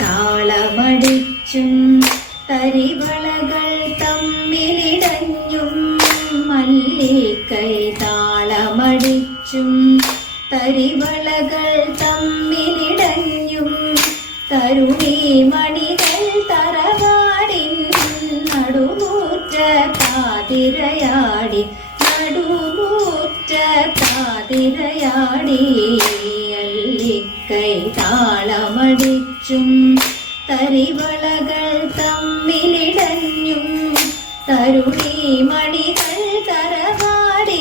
താളമടിച്ചും തരിവളകൾ തമ്മിലിടഞ്ഞും മല്ലിക്കൈ താളമടിച്ചും തരിവളകൾ തമ്മിലിടഞ്ഞും തരുണി മണികൾ തറവാടിൻ നടുമൂറ്റ പാതിരയാടി നടുമൂറ്റ പാതിരയാടി അല്ലിക്കൈ താളമടിച്ചും തരിവളകൾ തമ്മിലിടഞ്ഞും തരുണി മണികൾ തറവാടി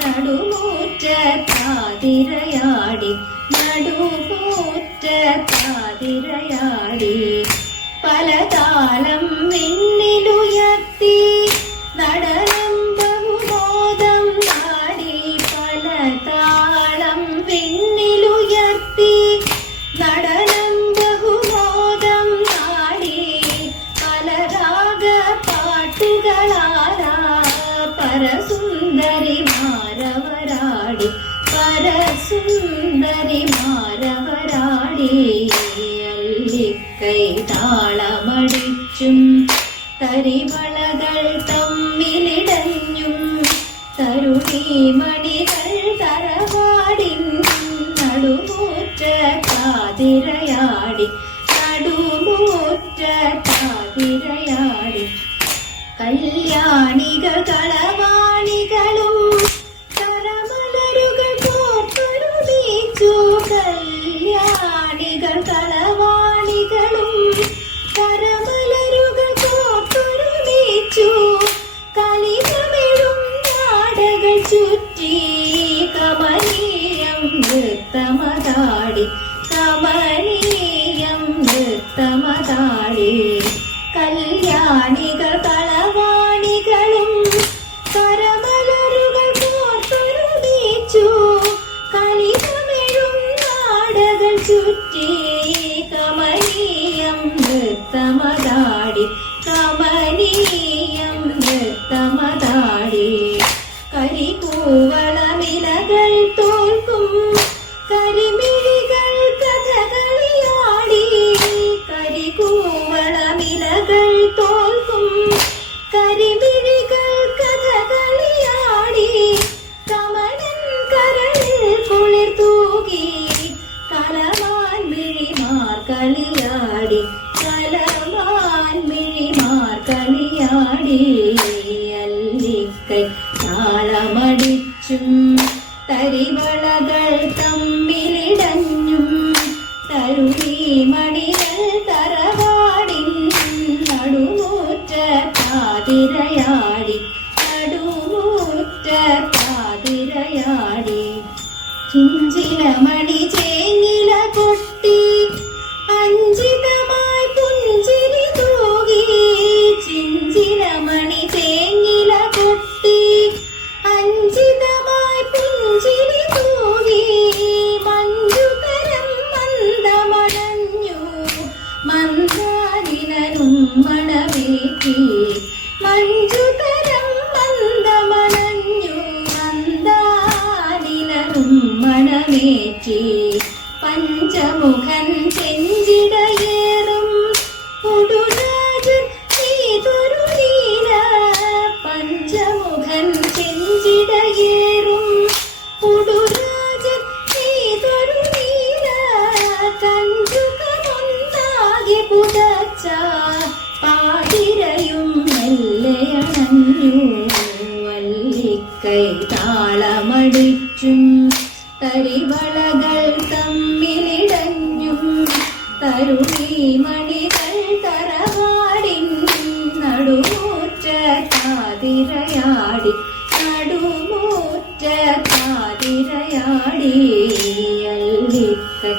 നടുമൂറ്റ പാതിരയാടി നടുമൂറ്റ പാതിരയാടി പലതാളം മിന്നിലുയർത്തി നടനം പരസുന്ദരി മാരവരാടി പരസുന്ദരി മാരവരാടി അല്ലിക്കൈ താളമടിച്ചും തരിവളകൾ കമനീയം നൃത്തമതാടി കല്യാണികൾ കളവാണികളും കരമലരുകൾ കോർത്തൊരു ബീച്ചു കളിതമിഴും നാടകൾ ചുറ്റി കമനീയം നൃത്തമതാടി കമനീയം നൃത്തമതാടി കരികൂവളമിലകൾ கலவான் விழிமார் களியாடி கலவான் விழிமார் களியாடி அல்லிக்கை தாளமடிச்சும் की വല്ലിക്കൈ താളമടിച്ചും തരിവളകൾ തമ്മിലിടഞ്ഞും തരുണി മണികൾ തറവാടിൻ നടുമൂറ്റ താതിരയാടി നടുമൂറ്റ താതിരയാടി അല്ലിക്കൈ